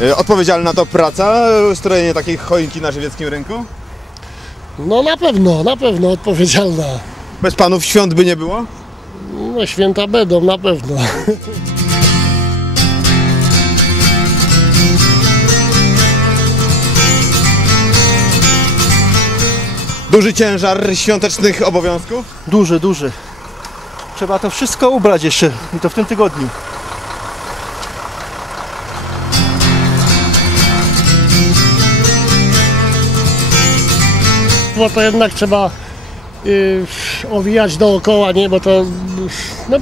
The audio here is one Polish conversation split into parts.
Y, Odpowiedzialna to praca, y, strojenie takiej choinki na żywieckim rynku? No na pewno, na pewno odpowiedzialna. Bez panów świąt by nie było? No święta będą, na pewno. Duży ciężar świątecznych obowiązków? Duży, duży. Trzeba to wszystko ubrać jeszcze i to w tym tygodniu. Bo to jednak trzeba y, owijać dookoła, nie? Bo to no,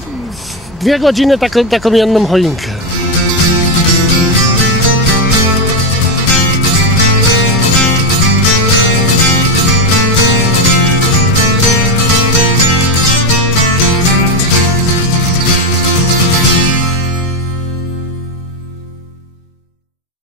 dwie godziny taką, taką jedną choinkę.